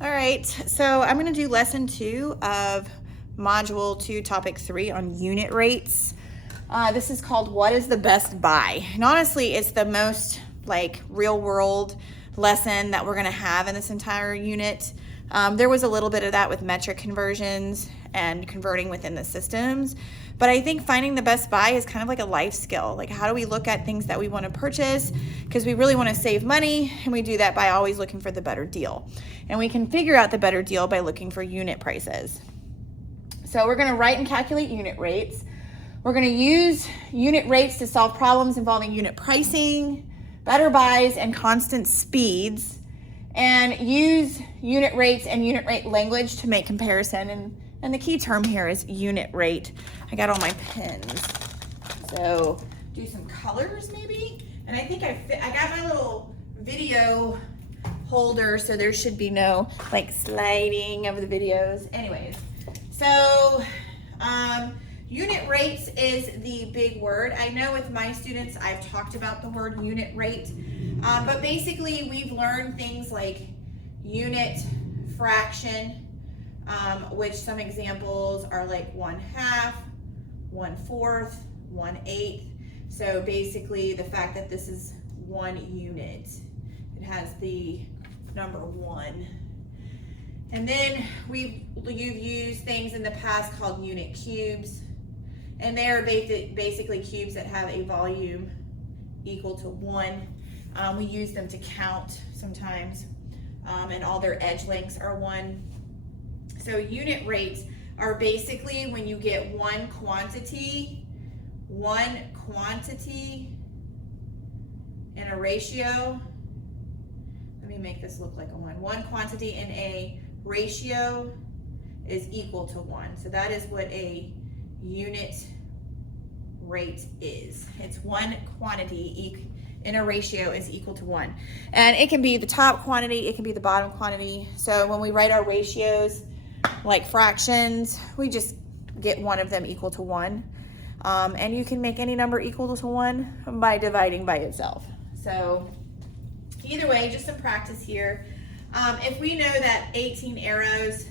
All right, so I'm going to do lesson 2 of module 2, topic 3 on unit rates. This is called What is the Best Buy? And honestly, it's the most like real world lesson that we're going to have in this entire unit. There was a little bit of that with metric conversions and converting within the systems. But I think finding the best buy is kind of like a life skill. Like, how do we look at things that we want to purchase? Because we really want to save money, and we do that by always looking for the better deal. And we can figure out the better deal by looking for unit prices. So we're going to write and calculate unit rates. We're going to use unit rates to solve problems involving unit pricing, better buys, and constant speeds, and use unit rates and unit rate language to make comparison. And the key term here is unit rate. I got all my pens. So do some colors maybe. And I think I got my little video holder, so there should be no like sliding of the videos. Anyways, so unit rates is the big word. I know with my students, I've talked about the word unit rate, but basically we've learned things like unit fraction, which some examples are like 1/2, 1/4, 1/8. So basically the fact that this is 1 unit, it has the number 1. And then you've used things in the past called unit cubes, and they're basically cubes that have a volume equal to 1. We use them to count sometimes, and all their edge lengths are 1. So unit rates are basically when you get one quantity in a ratio. Let me make this look like a 1. One quantity in a ratio is equal to 1. So that is what a unit rate is. It's one quantity in a ratio is equal to 1. And it can be the top quantity, it can be the bottom quantity. So when we write our ratios, like fractions, we just get one of them equal to 1. And you can make any number equal to 1 by dividing by itself. So either way, just some practice here. If we know that 18 arrows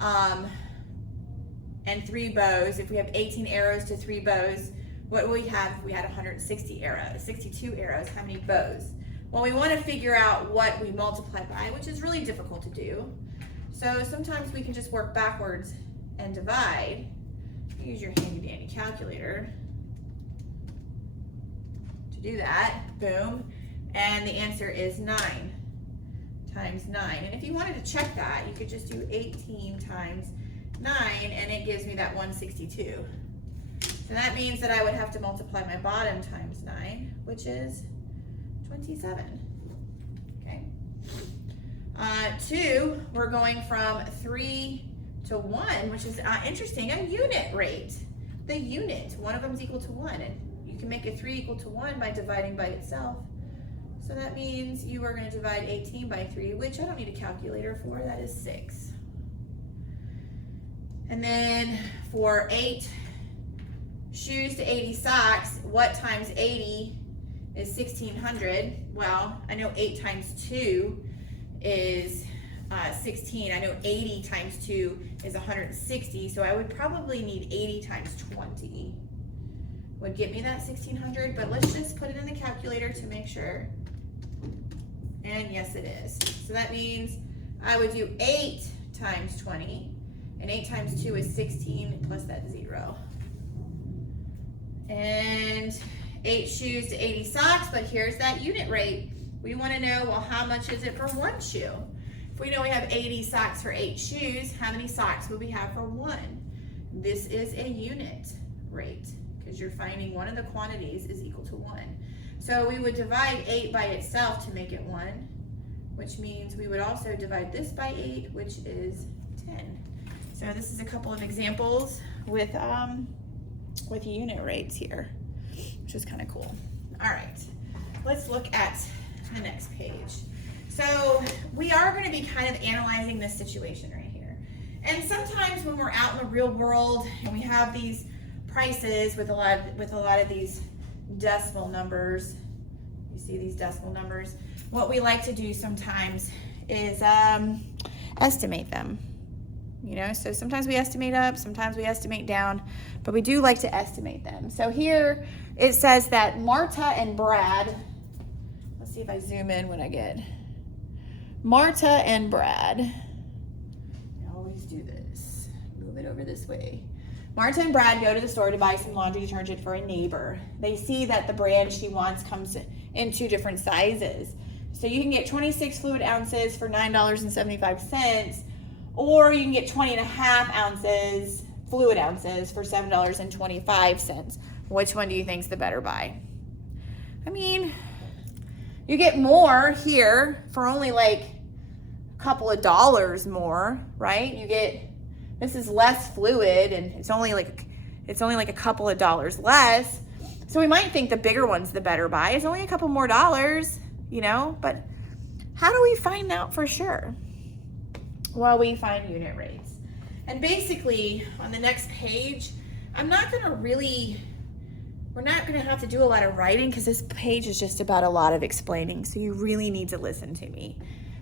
and 3 bows, if we have 18 arrows to 3 bows, what would we have if we had 160 arrows, 62 arrows, how many bows? Well, we want to figure out what we multiply by, which is really difficult to do. So sometimes we can just work backwards and divide. Use your handy dandy calculator to do that. Boom. And the answer is 9 times 9. And if you wanted to check that, you could just do 18 times 9, and it gives me that 162. So that means that I would have to multiply my bottom times 9, which is 27. Okay. 2, we're going from 3 to 1, which is interesting, a unit rate. The unit, one of them is equal to 1, and you can make a 3 equal to 1 by dividing by itself. So that means you are going to divide 18 by 3, which I don't need a calculator for, that is 6. And then for 8 shoes to 80 socks, what times 80 is 1600? Well, I know 8 times 2 is 16. I know 80 times 2 is 160, so I would probably need 80 times 20 would get me that 1600, but let's just put it in the calculator to make sure. And yes, it is. So that means I would do 8 times 20, and 8 times 2 is 16 plus that 0. And 8 shoes to 80 socks, but here's that unit rate. We want to know, well, how much is it for 1 shoe? If we know we have 80 socks for 8 shoes, how many socks would we have for 1? This is a unit rate because you're finding one of the quantities is equal to 1. So we would divide 8 by itself to make it 1, which means we would also divide this by 8, which is 10. So this is a couple of examples with unit rates here, which is kind of cool. All right, let's look at the next page. So we are going to be kind of analyzing this situation right here. And sometimes when we're out in the real world and we have these prices with a lot of these decimal numbers, you see these decimal numbers, what we like to do sometimes is estimate them. You know, so sometimes we estimate up, sometimes we estimate down, but we do like to estimate them. So here it says that Marta and Brad, let's see if I zoom in when I get, Marta and Brad, I always do this, move it over this way. Marta and Brad go to the store to buy some laundry detergent for a neighbor. They see that the brand she wants comes in 2 different sizes. So you can get 26 fluid ounces for $9.75, or you can get 20.5 ounces, fluid ounces, for $7.25. Which one do you think is the better buy? I mean, you get more here for only like a couple of dollars more, right? You get, this is less fluid, and it's only like a couple of dollars less. So we might think the bigger one's the better buy. It's only a couple more dollars, you know, but how do we find out for sure? Well, we find unit rates. And basically on the next page, we're not gonna have to do a lot of writing because this page is just about a lot of explaining. So you really need to listen to me.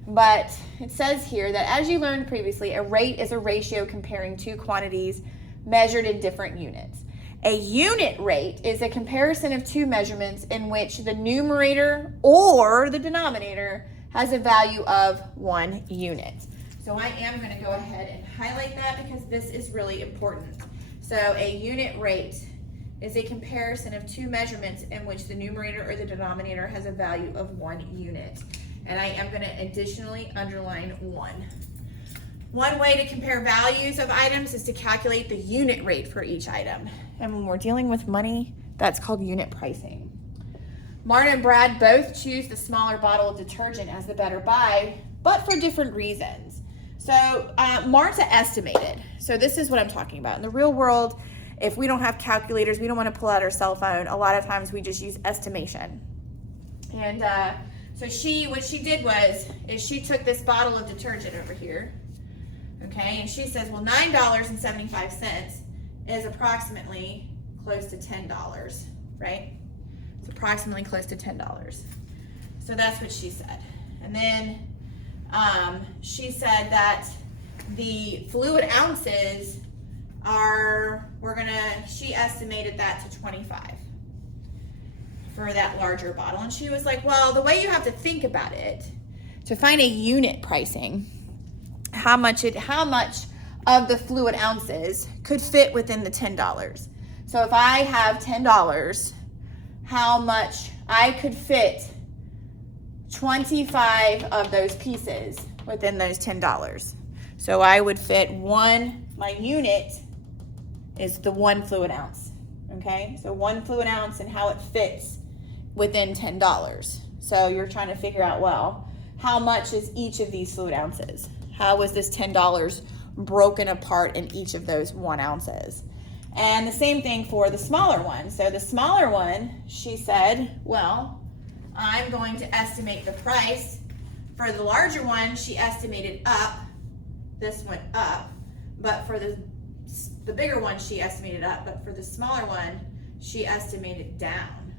But it says here that as you learned previously, a rate is a ratio comparing 2 quantities measured in different units. A unit rate is a comparison of 2 measurements in which the numerator or the denominator has a value of 1 unit. So I am going to go ahead and highlight that because this is really important. So a unit rate is a comparison of 2 measurements in which the numerator or the denominator has a value of 1 unit. And I am going to additionally underline 1. One way to compare values of items is to calculate the unit rate for each item. And when we're dealing with money, that's called unit pricing. Marta and Brad both choose the smaller bottle of detergent as the better buy, but for different reasons. So Marta estimated. So this is what I'm talking about. In the real world, if we don't have calculators, we don't want to pull out our cell phone. A lot of times we just use estimation. And so what she did is she took this bottle of detergent over here, okay, and she says, well, $9.75 is approximately close to $10, right? It's approximately close to $10. So that's what she said. And then she said that the fluid ounces she estimated that to 25 for that larger bottle. And she was like, well, the way you have to think about it, to find a unit pricing, how much of the fluid ounces could fit within the $10. So if I have $10, how much I could fit 25 of those pieces within those $10. So I would fit my unit is the 1 fluid ounce, okay? So 1 fluid ounce and how it fits within $10. So you're trying to figure out, well, how much is each of these fluid ounces? How was this $10 broken apart in each of those 1 ounces? And the same thing for the smaller one. So the smaller one, she said, well, I'm going to estimate the price. For the larger one, she estimated up. This went up. But for the bigger one, she estimated up. But for the smaller one, she estimated down.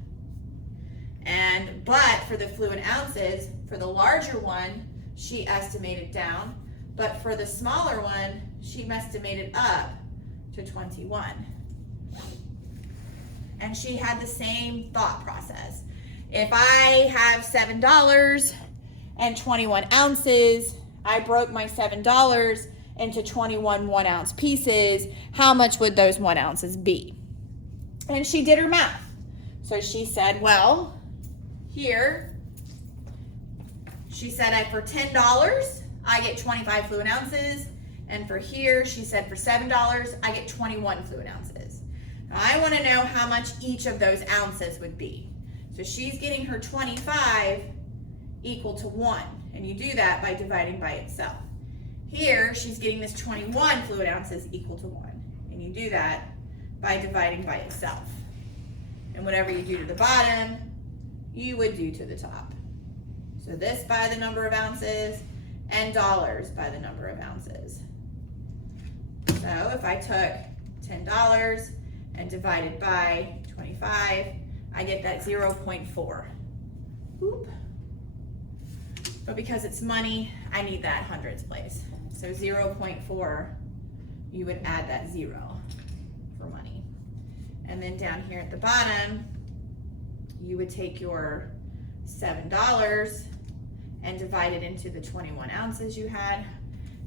But for the fluid ounces, for the larger one, she estimated down. But for the smaller one, she estimated up to 21. And she had the same thought process. If I have $7 and 21 ounces, I broke my $7 into 21 1-ounce pieces. How much would those 1 ounces be? And she did her math. So she said, well, here, she said for $10, I get 25 fluid ounces. And for here, she said for $7, I get 21 fluid ounces. Now I want to know how much each of those ounces would be. So she's getting her 25 equal to 1. And you do that by dividing by itself. Here, she's getting this 21 fluid ounces equal to 1. And you do that by dividing by itself. And whatever you do to the bottom, you would do to the top. So this by the number of ounces, and dollars by the number of ounces. So if I took $10 and divided by 25, I get that 0.4. Oop. But because it's money, I need that hundreds place. So 0.4, you would add that 0 for money. And then down here at the bottom, you would take your $7 and divide it into the 21 ounces you had,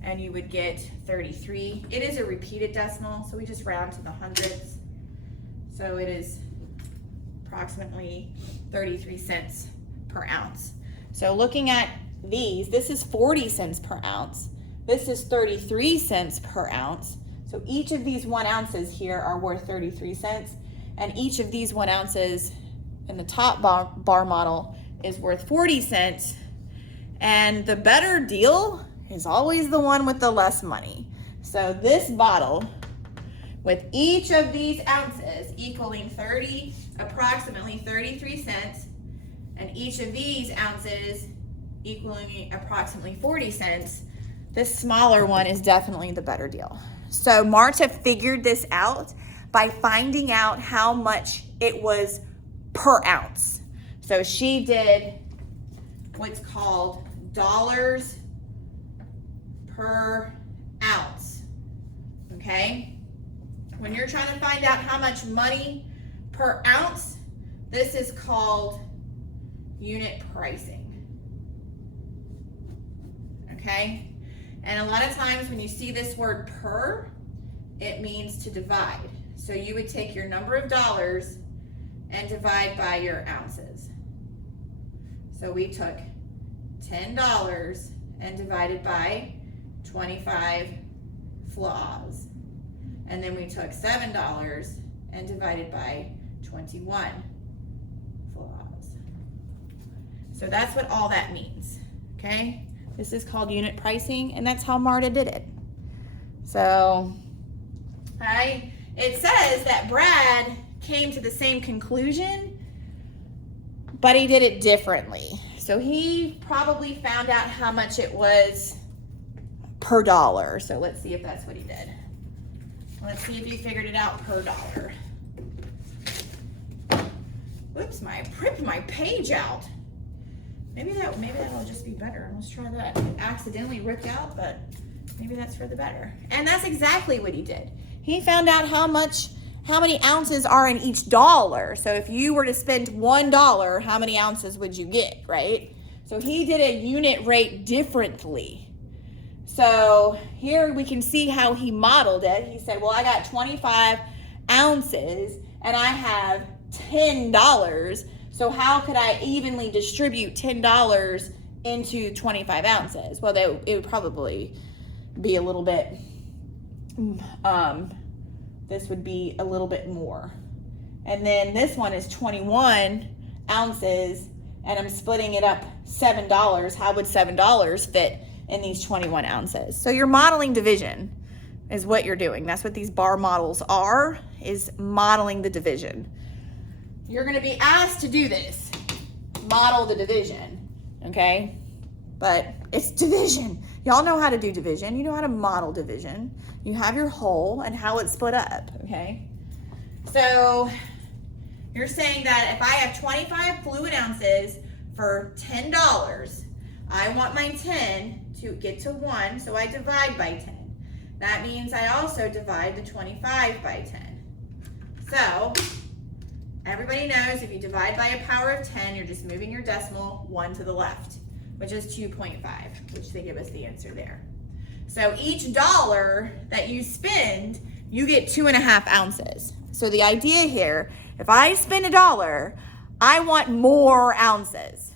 and you would get 33. It is a repeated decimal, so we just round to the hundredths. So it is approximately 33 cents per ounce. So looking at these, this is 40 cents per ounce. This is 33 cents per ounce. So each of these 1 ounces here are worth 33 cents, and each of these 1 ounces in the top bar model is worth 40 cents. And the better deal is always the one with the less money. So this bottle with each of these ounces equaling approximately 33 cents, and each of these ounces equaling approximately 40 cents, this smaller one is definitely the better deal. So Marta figured this out by finding out how much it was per ounce. So she did what's called dollars per ounce, okay? When you're trying to find out how much money per ounce, this is called unit pricing, okay? And a lot of times when you see this word per, it means to divide. So you would take your number of dollars and divide by your ounces. So we took $10 and divided by 25 flaws. And then we took $7 and divided by 21 flaws. So that's what all that means, okay? This is called unit pricing, and that's how Marta did it. So, it says that Brad came to the same conclusion, but he did it differently. So he probably found out how much it was per dollar. So let's see if that's what he did. Let's see if he figured it out per dollar. Oops, I ripped my page out. Maybe that'll just be better. Let's try that. It accidentally ripped out, but maybe that's for the better. And that's exactly what he did. He found out how many ounces are in each dollar. So if you were to spend $1, how many ounces would you get, right? So he did a unit rate differently. So here we can see how he modeled it. He said, well, I got 25 ounces and I have $10. So how could I evenly distribute $10 into 25 ounces? Well, it would probably be a little bit, this would be a little bit more. And then this one is 21 ounces and I'm splitting it up $7. How would $7 fit in these 21 ounces? So you're modeling division is what you're doing. That's what these bar models are, is modeling the division. You're going to be asked to do this, model the division, okay? But it's division. Y'all know how to do division. You know how to model division. You have your whole and how it's split up, okay? So you're saying that if I have 25 fluid ounces for $10, I want my 10 to get to 1, so I divide by 10. That means I also divide the 25 by 10. So everybody knows if you divide by a power of 10, you're just moving your decimal 1 to the left, which is 2.5, which they give us the answer there. So each dollar that you spend, you get 2.5 ounces. So the idea here, if I spend $1, I want more ounces.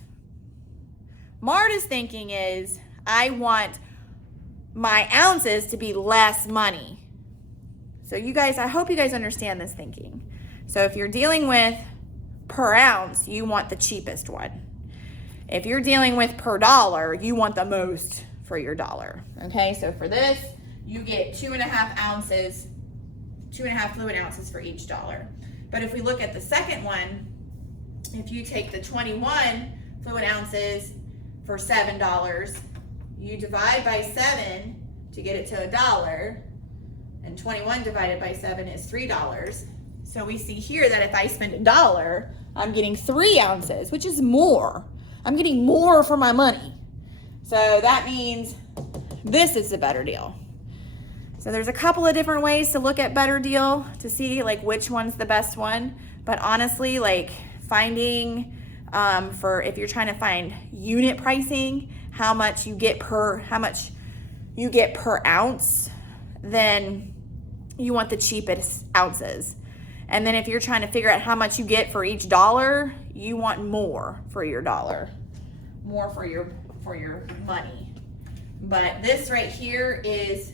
Marta's thinking is, I want my ounces to be less money. So you guys, I hope you guys understand this thinking. So if you're dealing with per ounce, you want the cheapest one. If you're dealing with per dollar, you want the most for your dollar. Okay, so for this, you get 2.5 ounces, 2.5 fluid ounces for each dollar. But if we look at the second one, if you take the 21 fluid ounces for $7, you divide by 7 to get it to $1, and 21 divided by 7 is $3. So we see here that if I spend $1, I'm getting 3 ounces, which is more. I'm getting more for my money. So that means this is the better deal. So there's a couple of different ways to look at better deal to see like which one's the best one. But honestly, like finding for if you're trying to find unit pricing, how much you get per ounce, then you want the cheapest ounces. And then if you're trying to figure out how much you get for each dollar, you want more for your dollar, more for your money. But this right here is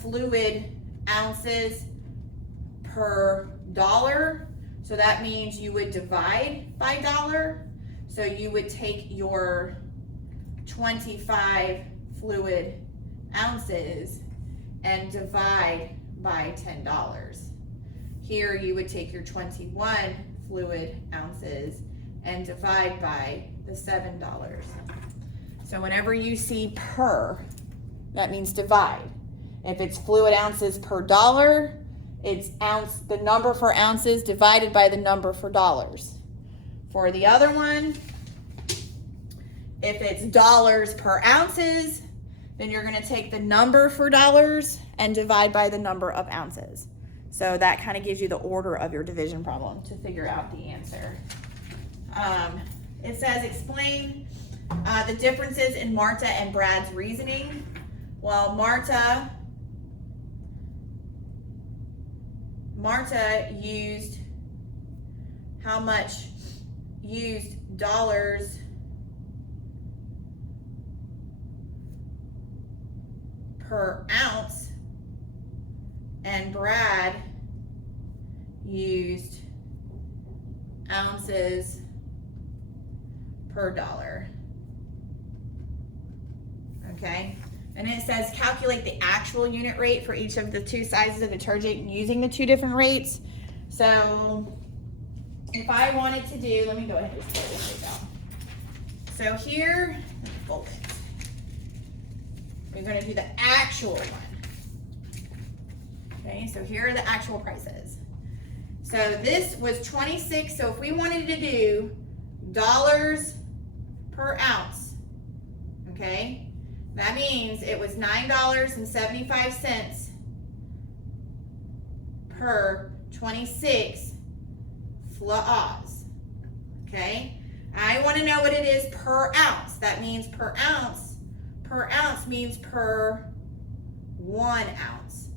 fluid ounces per dollar. So that means you would divide by dollar. So you would take your 25 fluid ounces and divide by $10. Here you would take your 21 fluid ounces and divide by the $7. So whenever you see per, that means divide. If it's fluid ounces per dollar, it's the number for ounces divided by the number for dollars. For the other one, if it's dollars per ounces, then you're gonna take the number for dollars and divide by the number of ounces. So that kind of gives you the order of your division problem to figure out the answer. It says explain the differences in Marta and Brad's reasoning. Well, Marta used how much used dollars per ounce, and Brad used ounces per dollar. Okay, and it says calculate the actual unit rate for each of the two sizes of detergent using the two different rates. So if I wanted to do, let me go ahead and just tear this right down. So here, we're going to do the actual one. Okay, so here are the actual prices. So this was 26. So if we wanted to do dollars per ounce, okay, that means it was $9.75 per 26 flaws. Okay, I want to know what it is per ounce. That means per ounce. Per ounce means per 1 ounce.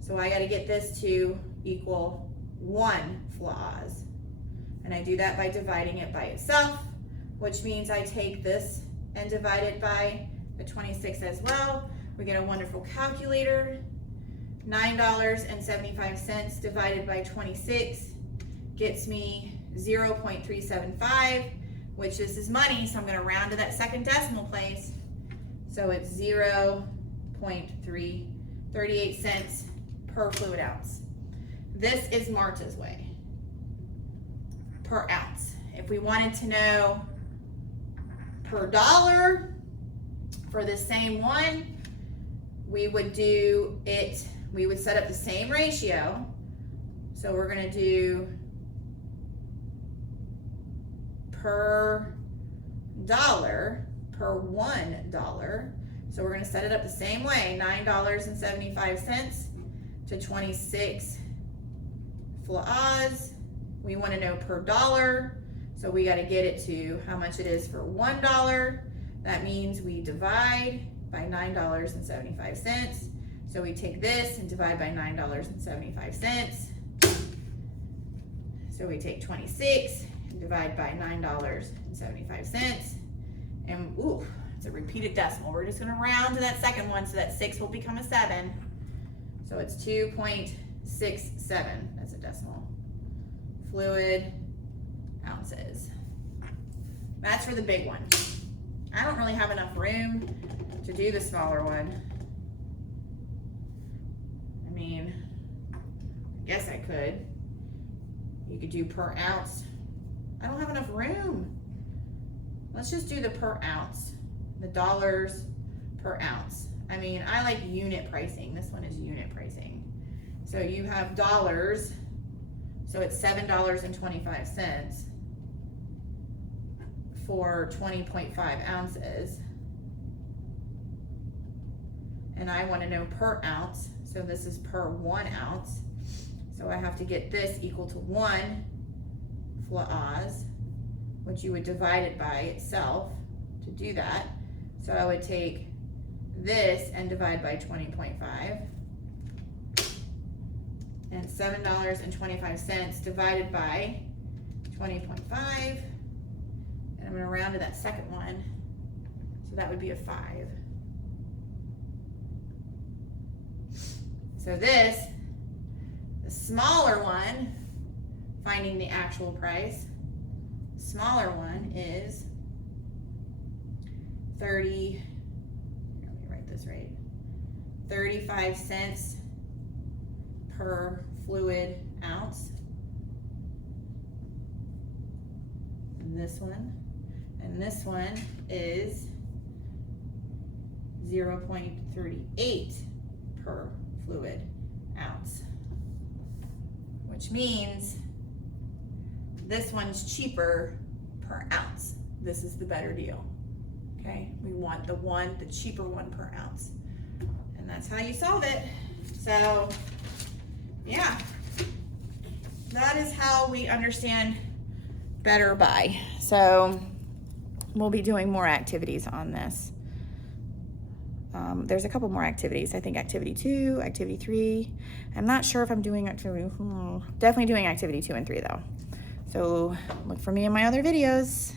So I got to get this to equal 1 flaws. And I do that by dividing it by itself, which means I take this and divide it by the 26 as well. We get a wonderful calculator. $9.75 divided by 26 gets me 0.375, which this is money, so I'm going to round to that second decimal place. So it's 0.338 cents per fluid ounce. This is Marta's way, per ounce. If we wanted to know per dollar for the same one, we would do it, we would set up the same ratio. So we're going to do per dollar, per $1. So we're going to set it up the same way, $9.75 to 26 flaws. We want to know per dollar, so we got to get it to how much it is for $1. That means we divide by $9.75. So we take this and divide by $9.75. So we take 26 and divide by $9.75. And ooh, it's a repeated decimal. We're just going to round to that second one so that 6 will become a 7. So it's 2.67. That's a decimal. Fluid ounces. That's for the big one. I don't really have enough room to do the smaller one. I mean, I guess I could. You could do per ounce. I don't have enough room. Let's just do the per ounce. The dollars per ounce. I mean, I like unit pricing. This one is unit pricing. So you have dollars. So it's $7.25 for 20.5 ounces. and I want to know per ounce. So this is per 1 ounce. So I have to get this equal to 1 flaws, which you would divide it by itself to do that. So I would take this and divide by 20.5. And $7.25 divided by 20.5. And I'm going to round to that second one. So that would be a 5. So this, the smaller one, finding the actual price, the smaller one is 30, let me write this right, 35 cents per fluid ounce. And this one is 0.38 per fluid ounce, which means this one's cheaper per ounce. This is the better deal. Okay, we want the cheaper one per ounce, and that's how you solve it. So yeah, that is how we understand better buy. So we'll be doing more activities on this. There's a couple more activities. I think activity 2, activity 3. I'm not sure if I'm doing activity, definitely doing activity 2 and 3 though. So look for me in my other videos.